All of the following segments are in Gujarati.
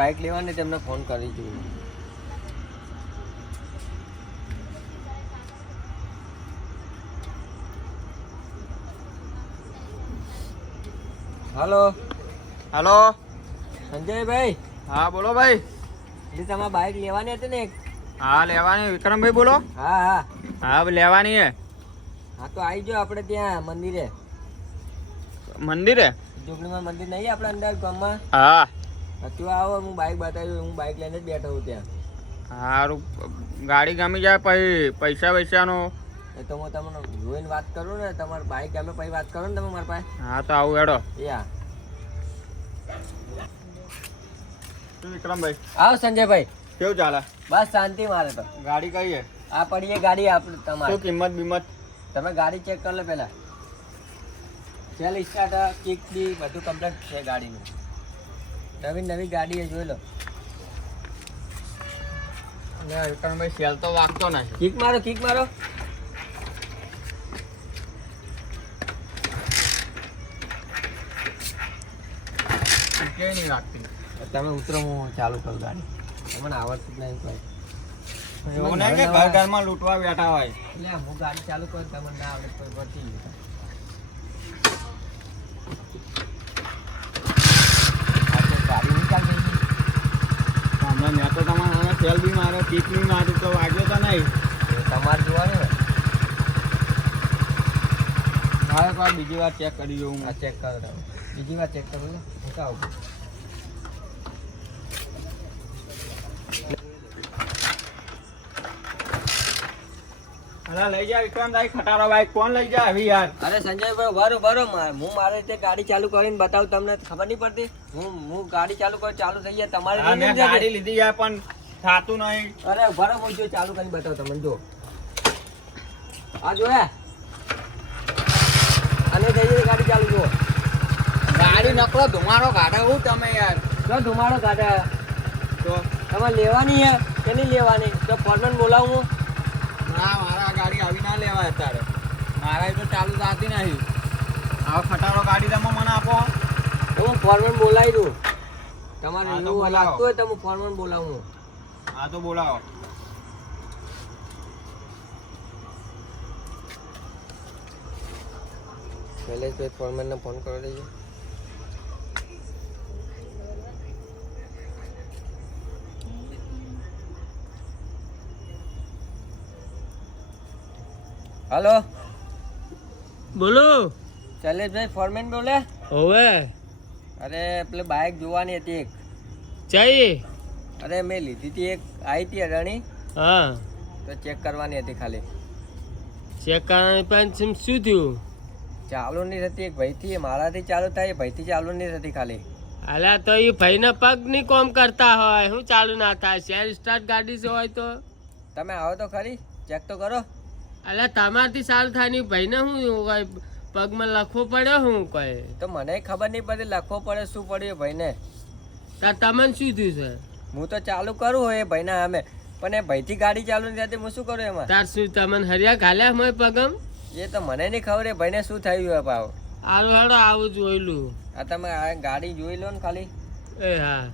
બાઇક લેવાની તેમને ફોન કરી જોઈએ. હલો હલો સંજયભાઈ. હા બોલો ભાઈ. એટલે તમારે બાઇક લેવાની હતી ને? હા લેવાની. વિક્રમભાઈ બોલો. હા હા હા લેવાની હે. હા તો આવી જાઓ આપણે ત્યાં મંદિરે. મંદિરે? જોગણીમાં મંદિર નહીં આપણે અંદર ગામમાં? હા ત્યાં આવો, હું બાઇક બતાવ્યું, હું બાઇક લઈને જ બેઠો હું ત્યાં. સારું. ગાડી ગમી જાય પછી પૈસાનો? એ તો હું તમને જોઈને વાત કરું ને. તમારે બાઇક ગમે પછી વાત કરો ને તમે મારા પાસે. હા તો આવું હેડો. યા શું વિક્રમભાઈ? આવો સંજયભાઈ. કેવું ચાલે? બસ શાંતિ મારે તો. ગાડી કઈ હે? આ પડીએ ગાડી આપણે તમારે. શું કિંમત બીમત? તમે ગાડી ચેક કરી લો પહેલા. સેલ સ્ટાર્ટ કિક બી બધું કમ્પ્લીટ છે ગાડીનું. નવી ગાડી જોઈ લો. વિક્રમભાઈ સેલ તો વાગતો નથી. કિક મારો, કિક મારો. કેવી નહીં વાગતી? તમે ઉતરો, હું ચાલુ કરું ગાડી. તમને આવડતું જ નહીં કોઈ. એવું નહીં કે ઘર ઘરમાં લૂંટવા બેઠા હોય. એટલે હું ગાડી ચાલુ કરું, તમને ના આવડે કોઈ પડતી. ગાડી નિકાલ થઈ ગઈ. હમણાં મેં તો તમારા સેલ બી માર્યો, કિક બી માર્યું તો વાગ્યો તો નહીં. તમારે જોવાનું ને. હા એકવાર બીજી વાર ચેક કરી જોઉં. આ ચેક કરો તમે. બીજી વાર ચેક કરો ને. હું આવું. અરે લઈ જા વિક્રમભાઈ ખટારો બાઈક. કોણ લઈ જા આવી યાર? અરે સંજયભાઈ બરો હું મારે તે ગાડી ચાલુ કરીને બતાવું, તમને ખબર નહીં પડતી? હું ગાડી ચાલુ કરું, ચાલુ થઈ જાય. તમારે હા, મેં ગાડી લીધી યાર પણ થાતું નહીં. અરે બરો હું જો ચાલુ કરીને બતાવું તમને. જો આ જોયા અને જઈએ ગાડી ચાલુ. જુઓ ગાડી નકરો ધુમાડો કાઢે હું તમે યાર. જો ધુમાડો કાઢે તો તમારે લેવાની હે કે નહીં લેવાની? તો ફોરમેન બોલાવું હું? ના મારા ગાડી આવી ના લેવાય અત્યારે. મારા તો ચાલુ થતી નહીં. આવો ખટારો ગાડી તમે મને આપો. તો હું ફોરમેન બોલાવી દઉં. તમારે હા, તો એવું બોલાવો. લાગતું હોય તો હું ફોરમેન બોલાવું. હા તો બોલાવો. શૈલેષભાઈ ફોરમેનને ફોન કરી દેજો. હલો બોલો. શૈલેષભાઈ ફોરમેન બોલે? હોવે. અરે પેલે બાઇક જોવાની હતી એક. ચાઈ. અરે મેં લીધી હતી એક, આવી હતી અડાણી, હા તો ચેક કરવાની હતી ખાલી. ચેક કરવાની પણ શું થયું? ચાલુ નહીં થતી. એક ભાઈથી મારાથી ચાલુ થાય, ભાઈથી ચાલુ નહીં થતી ખાલી. અલ્યા તો એ ભાઈના પગ ની કોમ કરતા હોય, હું ચાલુ ના થાય? શેર સ્ટાર્ટ ગાડી છે હોય તો તમે આવો તો ખરી, ચેક તો કરો. અલ્યા તમારથી ચાલુ થાય નહીં, ભાઈને હું હોય પગમાં લખવો પડ્યો હું કહે તો મને ખબર નહીં પડે લખવો પડે શું પડ્યું ભાઈને. તાર તમને શું થયું છે? હું તો ચાલુ કરું હોય એ ભાઈના સામે, પણ એ ભાઈથી ગાડી ચાલુ નથી થતી, હું શું કરું એમાં? તાર શું તમને હરિયા ઘાલ્યા હોય પગમ? એ તો મને નહીં ખબર એ ભાઈને શું થયું હે ભાવ. આવું હેડો આવું જોયેલું. આ તમે આ ગાડી જોઈ લો ને ખાલી. એ હા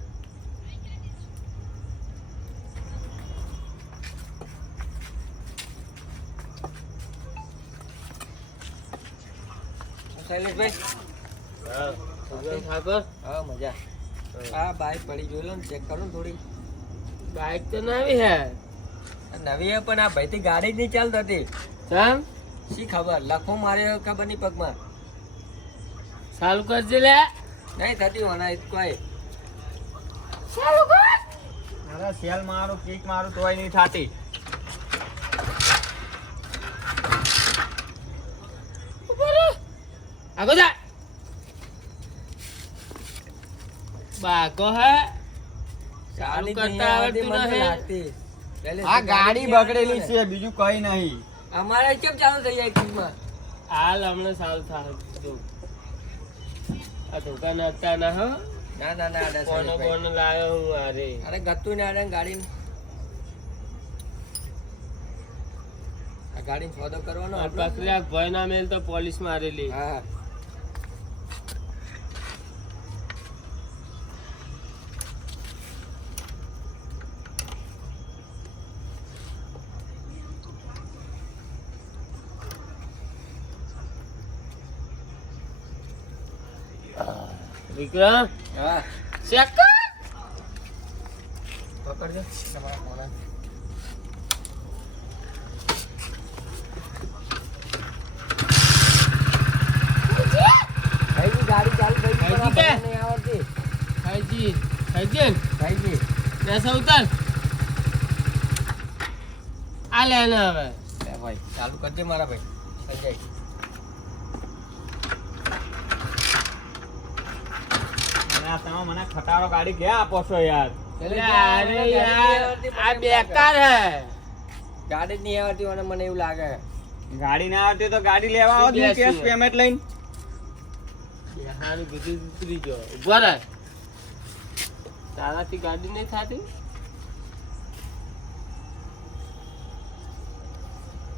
શૈલેષભાઈ હા મજા. આ બાઇક પડી જોઈ લો ને, ચેક કરો ને થોડી. બાઈક તો નવી હે. નવી હે પણ આ ભાઈથી ગાડી જ નહીં ચાલતી હતી. કેમ? શી ખબર લખો મારે ખબર નહીં પગમાં. ચાલુ કરજે લે. નહીં થતી મને કોઈ. અરે સેલ મારું કિક મારું તોય નહીં થાતી. આગો જા. બાકો હે ચાલુ કરતા આવડતું નથી. આ ગાડી બગડેલી છે, બીજું કઈ નહીં. અમારે કેમ ચાલુ થઈ જાય કિકમાં? હાલ હમણાં ચાલુ થાય. આ દુકાન હતા ના હો. ના ના ના અડા કોનો શૈલેષભાઈ. કોનો લાયો હું અરે અરે ગતું ને અડા ગાડી. આ ગાડી ફોદો કરવાનો આ આપણો. પકડ્યા ભય ના મેલ તો પોલીસ મારેલી. હા વિક્રમ હા ચેક કર. પકડજો તમારા ફોન. ભાઈજી ગાડી ચાલુ થઈ ગઈ, ભાઈજી પણ આ કે? ભાઈને નહીં આવડતી. ભાઈજી ભાઈજી ભાઈજી બેસો ઉતાર. આ લે ને હવે લે ભાઈ ચાલુ કરજે મારા ભાઈ. સંજય અને આ તમે મને ખટારો ગાડી ક્યાં આપો છો યાર? અરે યાર આ બેકાર હે. ગાડી જ નહીં આવડતી અને મને એવું લાગે. ગાડી ના આવતી તો ગાડી લેવા આવો જ ને, કેશ પેમેન્ટ લઈને. હારું બધું ઉતરી ગયો. ઉભા રહે. તારાથી ગાડી નહીં થતી.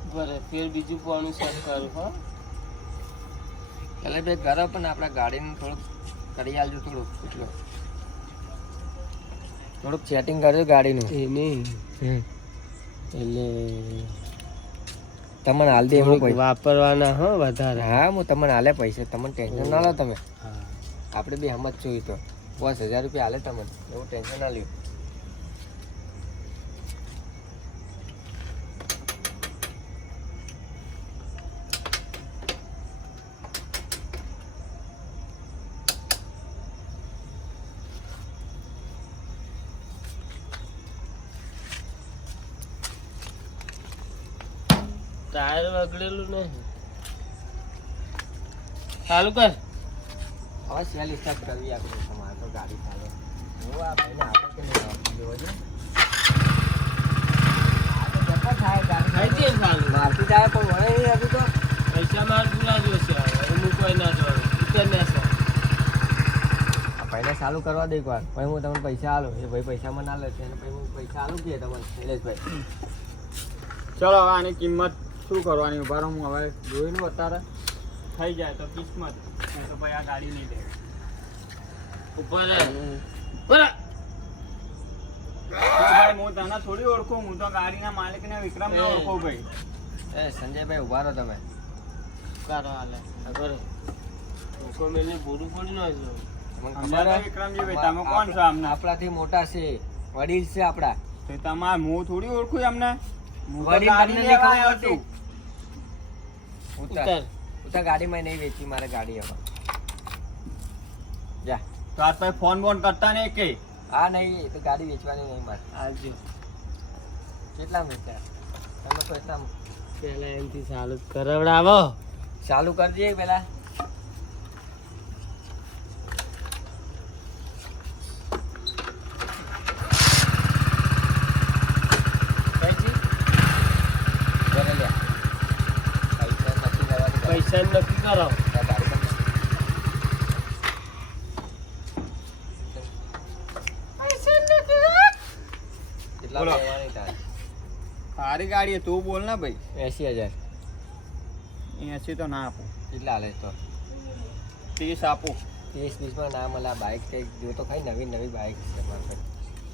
ઉભા રહે. ફેર બીજું પાણી સર કરું હો. એટલે ભાઈ ઘરે પણ આપણા ગાડીનું થોડુંક કરી આલજો. થોડુંક સેટિંગ કરજો ગાડીનું. એ નહીં એટલે તમને હાલ દે એમ થોડુંક પૈસા. વાપરવાના હો વધારે. હા હું તમને હાલે પૈસા. તમને ટેન્શન ના લો. તમે હા. આપણે બી સમજ છું. તો 5000 રૂપિયા હાલે તમને, એવું ટેન્શન ના લ્યો. ટાયર વગડેલું નહીં. ચાલુ કર. હવે સેલ સ્ટાર્ટ કરવી આપણે. તમારે તો ગાડી ચાલે. હું આ ભાઈને આપે કે નહીં આવડતું જોવો છો. આ તો જપ્પા થાય ગાડી. ખાઈ જઈએ ચાલુ. મારતી જાય પણ વળે નહીં હજુ તો. પૈસા માર પૂરા જોશે હવે. એનું કોઈ ના જોવાનું. ઉતર ને આ ભાઈને ચાલુ કરવા દે એકવાર. પછી હું તમને પૈસા આલું. એ ભાઈ પૈસા મને આલે છે અને પછી હું પૈસા આલું કે તમને શૈલેષભાઈ. ચલો હવે આની કિંમત શું કરવાની? ઉભા રહો, હું હવે જોઈને અત્યારે થઈ જાય તો કિસ્મત, નહીં તો ભાઈ આ ગાડી નહીં લે. ઉપર રહે. ઉપર રહે. તો ભાઈ હું તને થોડી ઓળખું, હું તો ગાડીના માલિકને વિક્રમને ઓળખું ભાઈ. એ સંજયભાઈ ઉભા રહો તમે. કરો હાલે. ખબર હે. લોકો મેલે બોરું પડી ના જો. તમને ખબર સમજાતો હે? વિક્રમજી ભાઈ, તમે કોણ છો આમના? આપણાથી મોટા છે, વડીલ છે આપડા. તો તમારે હું થોડી ઓળખું એમને. હું તો વડીલ ગાડી તમને લેવા નહીં આવ્યો ખબર છું. ઉતર ઉતર. ઉતર ગાડીમાં નહીં વેચી મારે ગાડી હવે. જા. તો આજ ભાઈ ફોન બોન કરતા નહીં કે? હા નહીં, એ તો ગાડી વેચવાની નહીં મારે. આવજો. કેટલા વેચ્યા તમે? તો એટલા પેલા એમથી ચાલુ જ કરાવડાવો. ચાલુ કરજે પેલા. ઘરે લે. પૈસા નક્કી કરવા દે. પૈસા નક્કી કરો. આ ગાડી બંધ. કેટલા બોલો. લેવાની તારે? સારી ગાડી તું બોલ ને ભાઈ. 80,000. 80 તો ના આપું, કેટલા હાલે તો? 30 આપું. 30-20 માં ના મળે. આ બાઇક કંઈક જો તો ખાઈ. નવી નવી બાઇક છે મારી પાસે.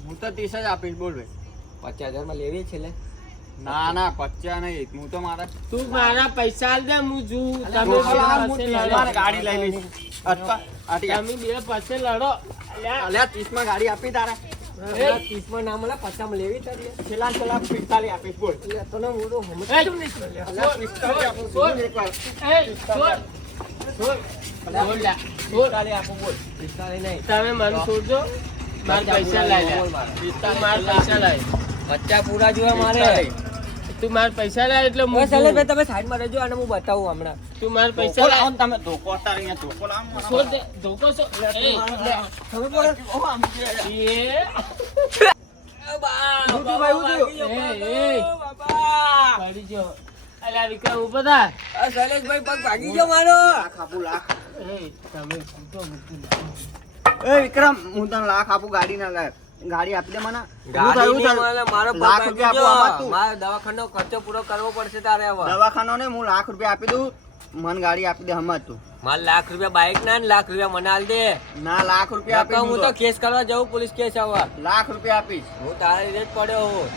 હું તો 30 જ આપીશ, બોલ ભાઈ. 50,000 માં લેવી છે લે. ના ના 50 નહીં, હું તો મારા તું મારા પૈસા આલ દે. હું જુ તમે હું બે હું પાસે 30 લડો. માં ગાડી લઈ લઈશ. અટકા, આટી તમે બે પાસે લડો. અલ્યા. અલ્યા 30 માં ગાડી આપી તારે. એ 30 માં ના મળે. 50 માં લેવી તારી. છેલ્લા 45 આપીશ, બોલ. એટલે તને હું તો સમજ એ, કેમ નહીં પડે? અલ્યા 45 આપું, બોલ. એકવાર. એ, છોડ. છોડ. છોડ લ્યા. છોડ. 45 આપું, બોલ. 45 નહીં. તમે મને છોડજો. મારા પૈસા લાવી લે. તું મારા પૈસા લાવી. 50 પૂરા જોવા મારે. 45. તું મારા પૈસા લાવી એટલે ઓય હું શૈલેષભાઈ, તમે સાઈડમાં રહેજો અને હું બતાવું હમણાં. તું મારા પૈસા ધોકો લાવો લાવ. ને તમે, ધોકો અત્યારે અહીંયા ધોકો લાવો ને. છોડ દે. ધોકો છો. એ, ખબર પડે? ઓ, આમ છે. એ. મોટુભાઈ, હું થયું? એ, એ. બાપા. પડી ગયો. અલ્યા વિક્રમ ઉભો થા. આ શૈલેષભાઈ પગ ભાગી ગયો મારો. લાખ આપું, લાખ. એ, તમે મૂકો, મૂકો. એ વિક્રમ, હું તને લાખ આપું ગાડી ના લે. ગાડી આપી દે મને. ગાડી હું નહીં થયું? મળે, મારો પગ લાખ ભાગી રૂપિયા ગયો. આપો આમાં તું. મારે દવાખાનાનો ખર્ચો પૂરો કરવો પડશે તારે હવે. દવાખાનો ને હું લાખ રૂપિયા આપી દઉં, મને ગાડી આપી દે હમણાં તું. મારે લાખ રૂપિયા બાઈક ના ને લાખ રૂપિયા મને આલ દે. ના, લાખ રૂપિયા આપીશ હું તો કેસ કરવા જાઉં, પોલીસ કેસ હવે. લાખ રૂપિયા આપીશ. હું તારા લીધે જ પડ્યો હું.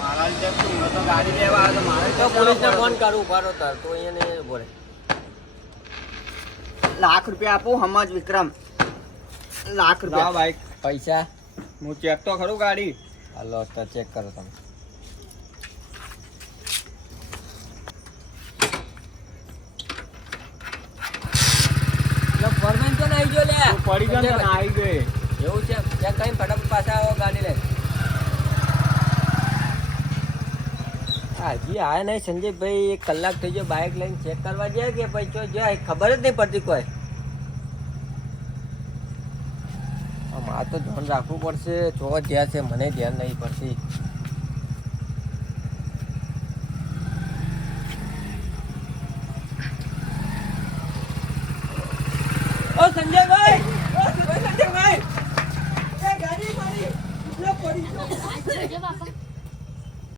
મારા લીધે શું? હું તો ગાડી લેવા આવ્યો તો મારે તો પોલીસને ફોન કરું. ઉભા રહો તાર. તો અહીંયા ને ઉભો રહે. લાખ રૂપિયા આપું હમણાં જ વિક્રમ. લાખ રૂપિયા બાઈક પૈસા હું ચેક તો ખરું ગાડી હાલો તો ચેક કરો તમે. લો, ફોરમેન તો નહીં ગયો લે. તું પડી ગયો ને તને આવી ગઈ એવું છે ત્યાં કઈ ફટાફટ પાછા આવો ગાડી લઈ. હજી આયા નહીં સંજયભાઈ, 1 કલાક થઈ ગયો બાઇક લઈને ચેક કરવા જાય કે ભાઈ જો જાય ખબર જ નહીં પડતી કોઈ. આ તો ધ્યાન રાખવું પડશે, જો જ્યાં છે મને ધ્યાન નહીં પડતી. ઓ સંજયભાઈ, ઓ સંજયભાઈ, એ ગાડી મારી પડી.